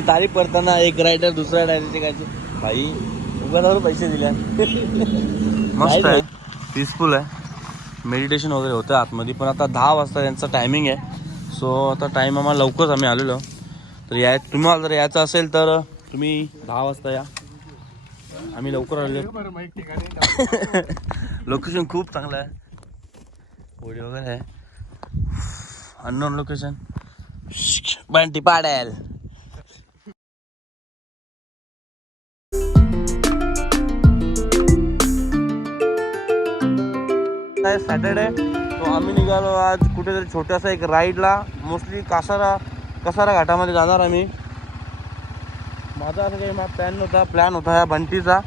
त्याची तारीफ करताना एक रायडर दुसऱ्या रायडरची काय भाई उगाच पैसे दिल्या. मस्त आहे, पीसफुल आहे, मेडिटेशन वगैरे होतं आतमध्ये. पण आता 10 वाजता यांचं टायमिंग आहे. सो आता टाईम आम्हाला लवकरच आम्ही आलेलो. तर तुम्हाला जर यायचं असेल तर तुम्ही 10 वाजता या. आम्ही लवकर आलो. लोकेशन खूप चांगलं आहे, होडी वगैरे आहे. अननोन लोकेशन बंटी पाडेल. सॅटर्डे तो आम्ही निघालो आज कुठेतरी छोट्यासा एक राईडला. मोस्टली कसारा घाटामध्ये जाणार आम्ही. माझा असं काही प्लॅन होता ह्या बंटीचा.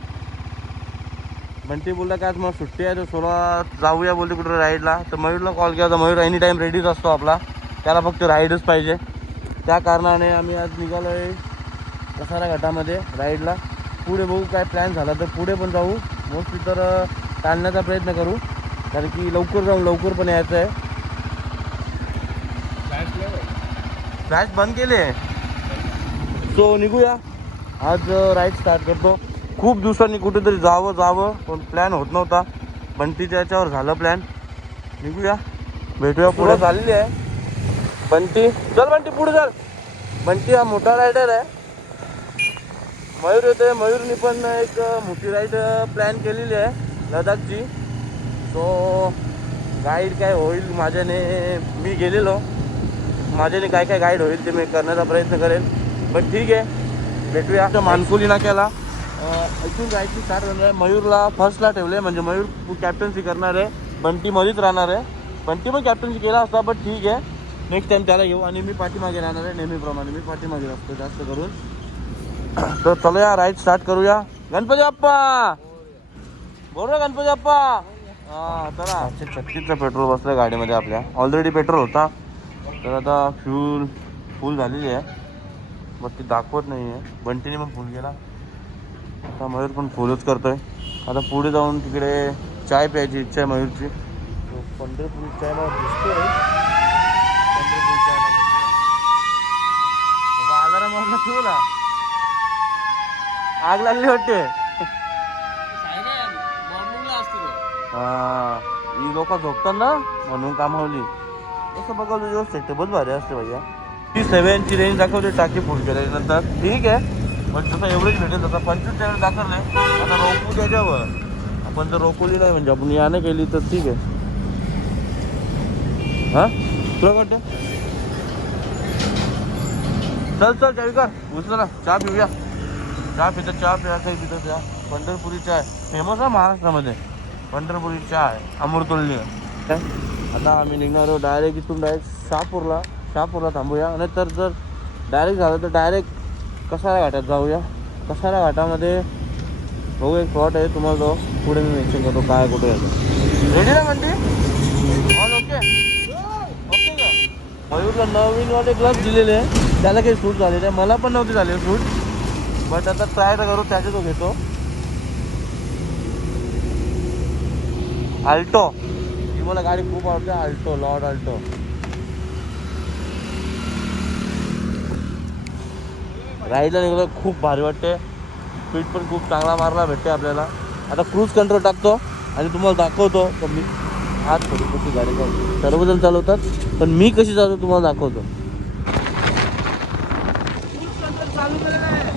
बंटी बोलला की आज मला सुट्टी आहे तर सोबत जाऊया बोलते कुठे राईडला. तर मयूरला कॉल केला तर मयूर एनी टाईम रेडीच असतो आपला, त्याला फक्त राईडच पाहिजे. त्या कारणाने आम्ही आज निघालो आहे कसारा घाटामध्ये राईडला. पुढे बघू काय प्लॅन झाला तर पुढे पण जाऊ. मोस्टली तर टाळण्याचा प्रयत्न करू, कारण की लवकर जाऊन लवकर पण यायचं आहे. फ्लॅश बंद केले. सो निघूया आज, राईड स्टार्ट करतो. खूप दिवसांनी कुठेतरी जावं पण प्लॅन होत नव्हता. बंटीच्या याच्यावर झालं प्लॅन. निघूया, भेटूया. पुढे झालेली आहे बंटी. चल बंटी पुढे चल. बंटी हा मोठा रायडर आहे. मयूर येते. मयूरनी पण एक मोठी राईड प्लॅन केलेली आहे लडाखची. सो गाईड काय होईल माझ्याने, मी गेलेलो, माझ्याने काय काय गाईड होईल ते मी करण्याचा प्रयत्न करेल. पण ठीक आहे, भेटूया. मानकुली नाक्याला इथून जायची स्टार्ट होणार आहे. मयूरला फर्स्टला ठेवले, म्हणजे मयूर कॅप्टन्सी करणार आहे, बंटी मध्येच राहणार आहे. बंटी पण कॅप्टन्सी केला असता, पण ठीक आहे, नेक्स्ट टाइम त्याला घेऊ. आणि मी पाठीमागे राहणार आहे नेहमीप्रमाणे. मी पाठीमागे असतो जास्त करून. तर चलूया, राईड स्टार्ट करूया. गणपती बाप्पा बोल रे, गणपती बाप्पा. हां चला. 36चं पेट्रोल बसलं गाडीमध्ये आपल्या. ऑलरेडी पेट्रोल होता, तर आता फ्यूल फुल झालेली आहे, बट ती दाखवत नाही आहे. बंटीने पण फुल केला. आता मयूर पण फुलच करतोय. आता पुढे जाऊन तिकडे चाय प्यायची इच्छा आहे मयूरची. पंढरपुरी चाय मला दिसतोय. पंढरपुरी चाय बाबा आला मला ठेवला. आग लागली वाटते. हा, ही लोक झोपतात ना म्हणून कामावली. असं बघा तुझं सेटअपच भारी असते भैया. ती 7ची रेंज दाखवते टाकी फुल केल्यानंतर. ठीक आहे, पण तसं एवढंच भेटेल. तसं 25 दाखवलं आहे. आता रोखू त्याच्यावर आपण जर रोखवली नाही, म्हणजे आपण याने केली तर ठीक आहे. हां तुला वाटतं, चल चावी कर उचल ना. चहा पिऊया. चहा प्या काही पितं चहा. पंढरपुरी चाय फेमस आहे महाराष्ट्रामध्ये. पंढरपुरी चाय अमृतुल्य. आता आम्ही निघणार आहोत डायरेक्ट इथून डायरेक्ट शहापूरला थांबूया. आणि तर जर डायरेक्ट झालं तर डायरेक्ट कसारा घाटात जाऊया. कसारा घाटामध्ये बघू एक स्पॉट आहे, तुम्हाला तो पुढे मी मेन्शन करतो काय कुठे येतो. रेडी ना म्हणते ऑल ओके ओके का. मयूरला नवीनवाले ग्लव्स दिलेले आहे, त्याला काही सूट झालेलं आहे. मला पण नव्हते झाले सूट, बट आता ट्राय तर करू. त्याचे तो घेतो आल्टो. ही मला गाडी खूप आवडते, आल्टो, लॉर्ड आल्टो. राईडला निघालं खूप भारी वाटते. स्पीड पण खूप चांगला मारला भेटते आपल्याला. आता क्रूज कंट्रोल टाकतो आणि तुम्हाला दाखवतो तर मी आज थोडी कशी गाडी चालवतो. सर्वजण चालवतात, पण मी कशी चालवतो तुम्हाला दाखवतो. क्रूज कंट्रोल चालू केलेला आहे.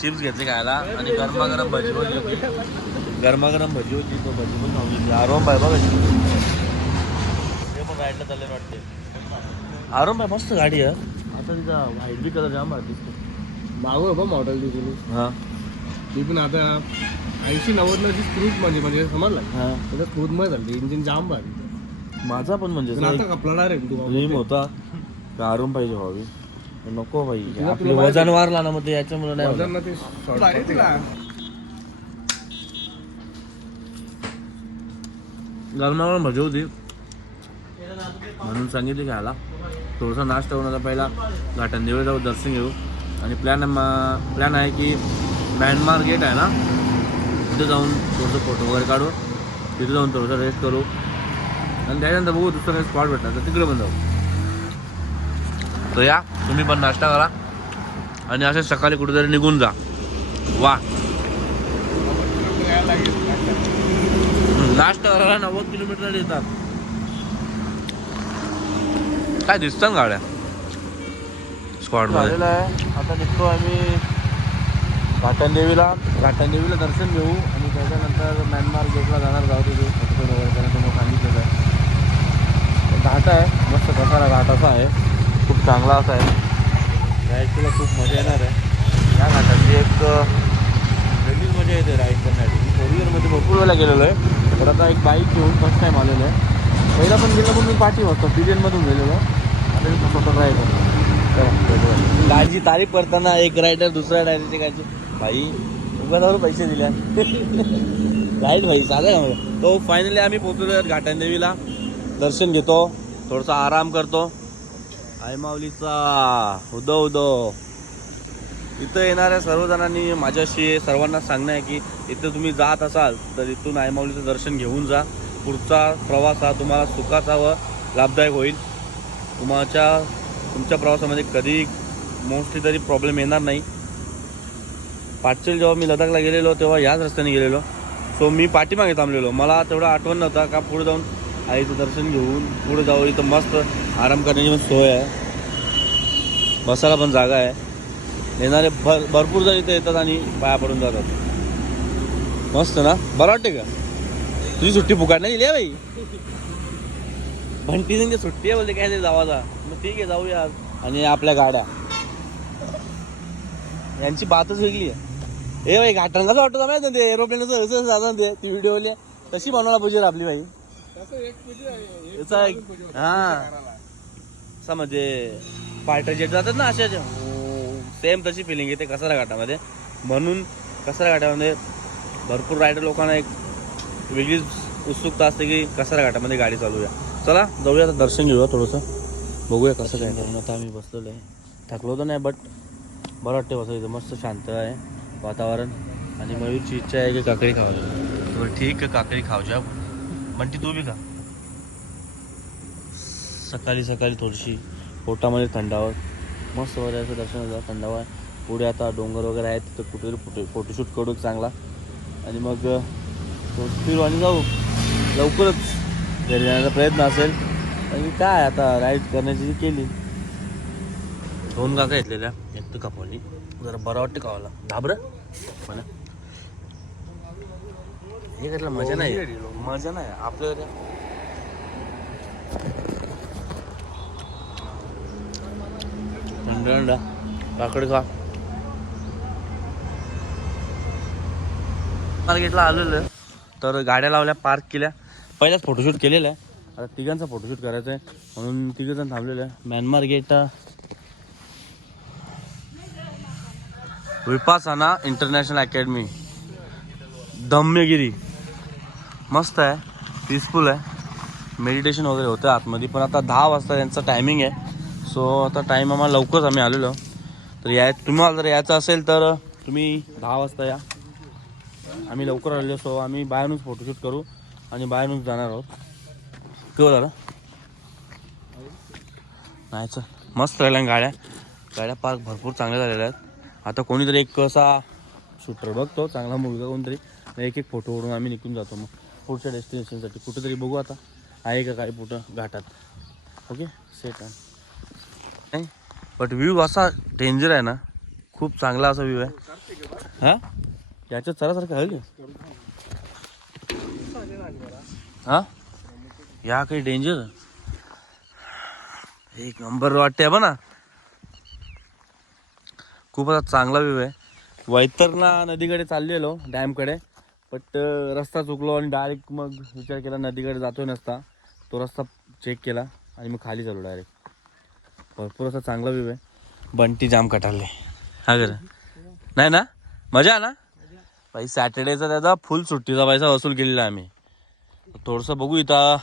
चिप्स घेतले खायला आणि गरमागरम भजी होती. गरमागरम भजी होती, तो भजी पण खाऊन घेतली. आराम आहे बघा. राईडला चालले वाटते. आराम आहे, मस्त गाडी आहे. आता तिचा व्हाईट बी कलर जाम दिसतो. मागव बघ मॉडेल दिली. हां ती पण आता 80-90 ची स्क्रूज म्हणजे समजला. हां त्याचा स्क्रूज मध्ये झाली, इंजिन जाम भारी. माझा पण म्हणजे आता कपला डायरेक्ट तू ड्रीम होता का आराम पाहिजे व्हावी. नको भाई, आपलं वजन वारला ना मग ते याच्यामुळे नाही वजन होत. ना ते भारी तिला. गरमागरम भजी होती म्हणून सांगितले घ्यायला. थोडासा नाश्ता होऊन आता पहिला घाटंदेवीला जाऊ, दर्शन घेऊ. आणि प्लॅन आहे की म्यानमार गेट आहे ना, तिथे जाऊन थोडंसं फोटो वगैरे काढू, तिथे जाऊन थोडंसं रेस्ट करू आणि त्याच्यानंतर बघू दुसरं काही स्पॉट भेटला तर तिकडे पण जाऊ. तर या तुम्ही पण नाश्ता करा आणि असे सकाळी कुठेतरी निघून जा. वा, नाश्ता करायला 90 किलोमीटर येतात. काय दिसतात गाड्या स्पॉट झालेला आहे. आता निघतो आम्ही घाटंदेवीला दर्शन घेऊ आणि त्याच्यानंतर म्यानमार गेटला जाणार. जाऊ तिथे फोटो वगैरे करायला तुम्हाला सांगितलं आहे. घाट आहे मस्त, कसारा घाट असा आहे, खूप चांगला असा आहे. राईडला खूप मजा येणार आहे. या घाटाची एक वेगळीच मजा येते राईड करण्यासाठी. मी 4 व्हीलरमध्ये भरपूर वेळेला गेलेलो आहे, तर आता एक बाईक घेऊन फर्स्ट टाईम आलेलो आहे. पहिला पण गेलो पण मी पाठी वाजता पिरियनमधून गेलेलो. आता मी स्वतः ट्राय करतो. गाडीची तारीफ करताना एक रायडर दुसऱ्या रायडरची गाडी भाई उगाच पैसे दिल्या राईट भाई साधा का मला. तो फायनली आम्ही पोहोचलो घाटंदेवीला. दर्शन घेतो, थोडासा आराम करतो. आई माऊलीचा उदो इथं येणाऱ्या सर्वजणांनी माझ्याशी सर्वांना सांगणं आहे की इथं तुम्ही जात असाल तर इथून आई माऊलीचं दर्शन घेऊन जा. पुढचा प्रवास हा तुम्हाला सुखाचा व लाभदायक होईल. तुमच्या प्रवासामध्ये कधी मोस्टली तरी प्रॉब्लेम येणार नाही. पाटचेल जेव्हा मी लडाखला गेलेलो तेव्हा याच रस्त्याने गेलेलो. सो मी पाठीमागे थांबलेलो. मला तेवढा आठवण नव्हता का पुढे जाऊन आईचं दर्शन घेऊन पुढे जाऊ. इथं मस्त आराम करण्याची पण सोय आहे, बसायला पण जागा आहे. येणारे भरपूर जण इथे येतात आणि पाया पडून जातात. मस्त ना, बरं वाटते का? तुझी सुट्टी फुकाट नाही दिली आहे बाई. भंटी त्यांची सुट्टी आहे बोलते काय ते जावाचा. मग ठीक आहे जाऊया. आणि आपल्या गाड्या यांची बातच वेगळी आहे. ए बाई घाटण कसं वाटतं माहिती ते एरोप्लेनचं असं जातं ते ती व्हिडिओ तशी बनवायला पाहिजे आपली बाई. हा असं म्हणजे फायटर जेट जातात ना अशा सेम तशी फिलिंग येते कसारा घाटामध्ये. म्हणून कसारा घाटामध्ये भरपूर रायडर लोकांना एक वेगळीच उत्सुकता असते की कसारा घाटामध्ये गाडी चालूया. चला जाऊया, आता दर्शन घेऊया, थोडंसं बघूया कसं काय करून. आता आम्ही बसलेलो आहे, थकलो तर नाही बट बरं वाटते बसायचं. मस्त शांत आहे वातावरण आणि मयूरची इच्छा आहे की काकडी खावायची. बरं ठीक आहे, काकडी खावच्या म्हणती तू बी का. सकाळी थोडीशी पोटामध्ये थंडावं, मस्त वगैरे असं दर्शन झालं, थंडावं आहे. पुढे आता डोंगर वगैरे आहेत तिथं कुठेतरी फोटोशूट करू चांगला आणि मग फिरू आणि जाऊ. लवकरच घरी जाण्याचा प्रयत्न असेल. आणि काय आता राईड करण्याची केली. 2 काका घेतलेल्या, एक तर कापवली जरा बरं वाटते खावायला. धाबरं मला हे घेतलं मजा नाही आपल्याला. थंड काकडी खा. मार्केटला आलेलं तर गाड्या लावल्या, पार्क केल्या. पहिल्याच फोटोशूट केलेलं आहे, आता तिघांचा फोटोशूट करायचा आहे म्हणून तिघजण थांबलेलं आहे. म्यानमार गेट विपासाना इंटरनॅशनल अकॅडमी धम्यगिरी मस्त आहे, पीसफुल आहे. मेडिटेशन वगैरे होतं आतमध्ये. पण आता 10 वाजता त्यांचं टायमिंग आहे. सो आता टाईम आम्हाला लवकरच आम्ही आलेलो. तर तुम्हाला जर यायचं असेल तर तुम्ही 10 वाजता या. आम्ही लवकर आलेलो. सो आम्ही बाहेरूनच फोटोशूट करू आणि बाहेरूनच जाणार आहोत. केव्हा झालं नाही सर, मस्त राहिल्या गाड्या पार्क भरपूर चांगल्या झालेल्या आहेत. आता कोणीतरी एक असा शूटर बघतो चांगला मुलगा कोणतरी, एक फोटो ओढून आम्ही निघून जातो मग पुढच्या डेस्टिनेशनसाठी. कुठेतरी बघू आता आहे का काय कुठं घाटात. ओके सेट आहे नाही बट व्ह्यू असा डेंजर आहे ना, खूप चांगला असा व्ह्यू आहे. हां याच्यात सरासारखं आहे की हां या काही डेंजर एक नंबर वाटते बघ ना. खूप आता चांगला व्ह्यू आहे. वैतरणा नदीकडे चाललेलो डॅमकडे, बट रस्ता चुकलो आणि डायरेक्ट मग विचार केला नदीकडे जातोय नसता, तो रस्ता चेक केला आणि मग खाली चालू डायरेक्ट. भरपूर असा चांगला व्ह्यू आहे. बंटी जाम कटारले हा कर नाही ना, मजा ना भाई. सॅटर्डेचा त्याचा फुल सुट्टीचा पैसा वसूल केलेला आम्ही. थोडंसं बघू इथं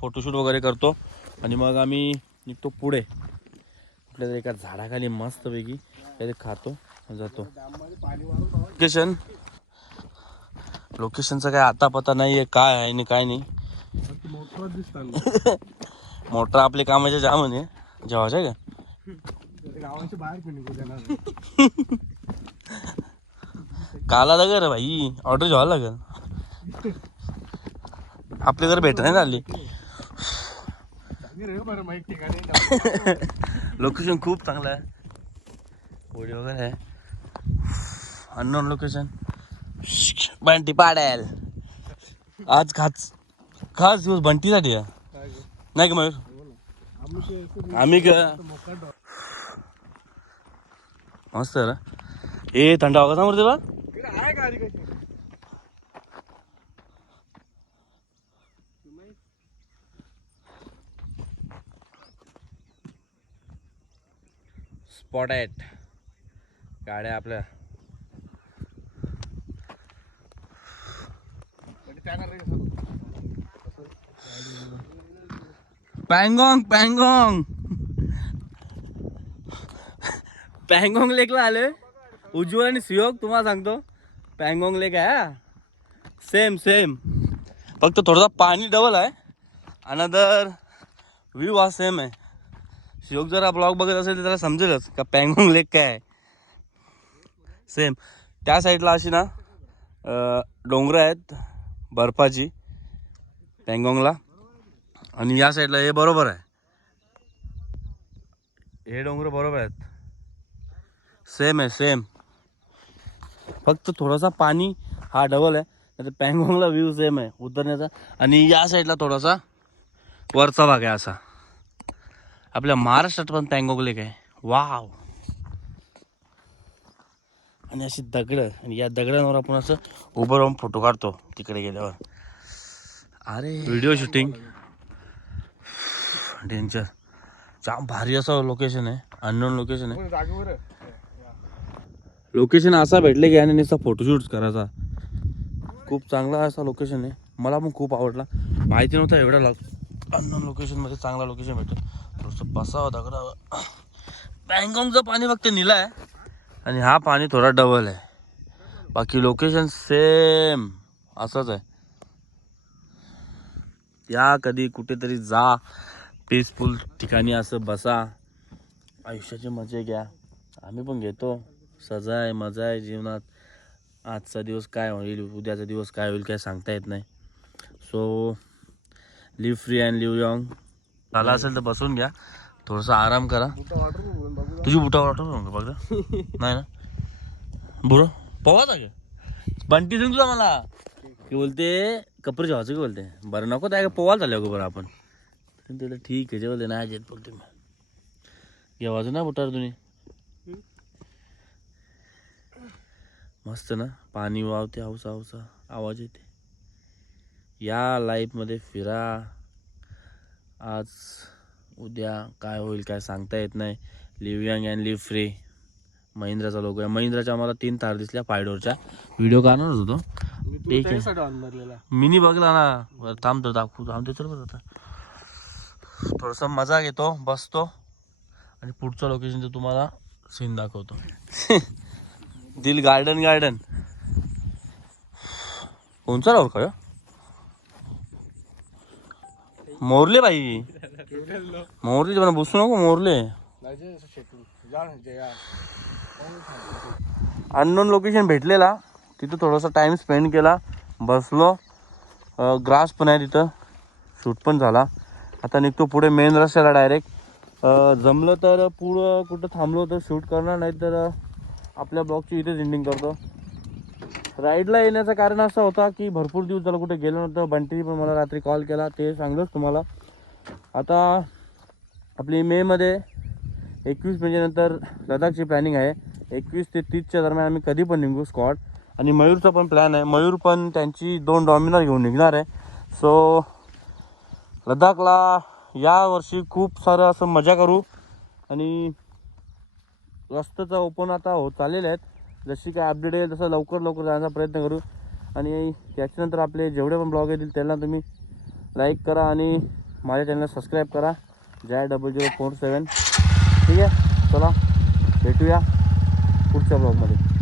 फोटोशूट वगैरे करतो आणि मग आम्ही निघतो पुढे कुठल्या तरी एका झाडाखाली मस्तपैकी काहीतरी खातो जातो. लोकेशनचा काय आता पता नाही आहे काय आहे आणि काय नाही. मोटर आपले कामाच्या जाम म्हणे जेवायचं आहे का गावाच्या बाहेर पण निघू देणार. काला लागेल भाई, ऑर्डर घ्यावं लागेल. आपल्या घर भेट नाही आली. लोकेशन खूप चांगलं आहे. होडी वगैरे आहे. Unknown location. बंटी पाडेल आज खास खास दिवस बंटीसाठी आहे नाही का मयूर. आम्ही का मस्त आहे. ए थंड हवा समोर ते बा. स्पॉट आहेत गाड्या आपल्या. पँगॉंग पँगॉंग पँगॉंग लेकला आले. उज्ज्वल आणि सुयोग तुम्हाला सांगतो पँगॉंग लेक आहे सेम सेम, फक्त थोडासा पाणी डबल आहे. अनदर व्ह्यू हा सेम आहे. सुयोग जर ब्लॉग बघत असेल तर त्याला समजेलच का पँगॉंग लेक काय आहे. सेम त्या साईडला अशी ना डोंगर आहेत बर्फाची पँगॉंगला, आणि या साईडला हे बरोबर आहे. हे डोंगर बरोबर आहेत, सेम आहे सेम, फक्त थोडासा पाणी हा डबल आहे. नाही तर पँगॉंगला व्ह्यू सेम आहे उतरण्याचा. आणि या साईडला थोडासा वरचा भाग आहे असा. आपल्या महाराष्ट्रात पण पँगॉंग लेक आहे. वाव. आणि अशी दगडं, आणि या दगडांवर आपण असं उभं राहून फोटो काढतो तिकडे गेल्यावर. अरे व्हिडिओ शूटिंग डेंजर. जाम भारी असं लोकेशन आहे. अननोन लोकेशन आहे. लोकेशन असा भेटले की याने नुसता फोटोशूट करायचा. खूप चांगला असा लोकेशन आहे. मला पण खूप आवडला. माहिती नव्हतं एवढा अननोन लोकेशनमध्ये चांगला लोकेशन भेटेल. थोडंसं बसावं दगडावर. पँगॉंगचं पाणी फक्त निळं आहे आणि हा पाणी थोडा डबल आहे. बाकी लोकेशन सेम असंच आहे. या कधी कुठेतरी जा, पीसफुल ठिकाणी असं बसा, आयुष्याची मजा घ्या. आम्ही पण घेतो. सजा आहे, मजा आहे जीवनात. आजचा दिवस काय होईल, उद्याचा दिवस काय होईल काय सांगता येत नाही. So live free and live young. झाला असेल तर बसून घ्या, थोडासा आराम करा. तुझी बुटा वाटत बघ नाही ना बुरो पवाचा का बंटी सांग तुला मला की बोलते कपडे जेवायचं की बोलते. बरं नको त्या पोवाल चालल्या गो बरं आपण. तिला ठीक आहे जेवले नाही येत बोलते. मग जेवायचं ना बुटार तुम्ही. मस्त ना पाणी वावते, हौसा हौसा आवाज येते. या लाईफमध्ये फिरा. आज उद्या काय होईल काय सांगता येत नाही. Live young and live free. महिंद्राचा लोगो आहे. महिंद्राच्या आम्हाला 3 तार दिसल्या 5 डोरच्या. व्हिडिओ काढणारच होतो. ठीक आहे मिनी बघला ना. थांबतो दाखवू थांबतो. चल बरं आता थोडंसं मजा घेतो, बसतो आणि पुढचं लोकेशनचं तुम्हाला सीन दाखवतो. दिल गार्डन गार्डन कोणचा राहू का मोरले बाई. मोरले म्हणा बसू नको मोरले. अननोन लोकेशन भेटलेला तिथं थोडासा टाइम स्पेंड केला, बसलो. ग्रास पण आहे तिथं, शूट पण झाला. आता निघतो पुढे मेन रस्त्याला डायरेक्ट. जमलं तर पुढं कुठं थांबलो तर शूट करणार, नाही तर आपल्या ब्लॉगची इथेच एंडिंग करतो. राईडला येण्याचं कारण असं होता की भरपूर दिवस झाला कुठे गेलो नव्हतं. बंटीने पण मला रात्री कॉल केला, ते सांगलोच तुम्हाला. आता आपली मेमध्ये 21 मेनंतर लडाखची प्लॅनिंग आहे. 21 ते 30च्या दरम्यान आम्ही कधी पण निघू स्क्वॉड. आणि मयूरचा पण प्लॅन आहे. मयूर पण त्यांची 2 डॉमिनर घेऊन निघणार आहे. सो लडाखला यावर्षी खूप सारं असं मजा करू. आणि रस्त्याचा ओपन आता होत चाललेले आहेत. जशी काय अपडेट येईल तसं लवकर जाण्याचा प्रयत्न करू. आणि त्याच्यानंतर आपले जेवढे पण ब्लॉग येतील त्यांना तुम्ही लाईक करा आणि माझ्या चॅनलला सबस्क्राईब करा. Jai0047. ठीक आहे, चला भेटूया पुढच्या ब्लॉगमध्ये.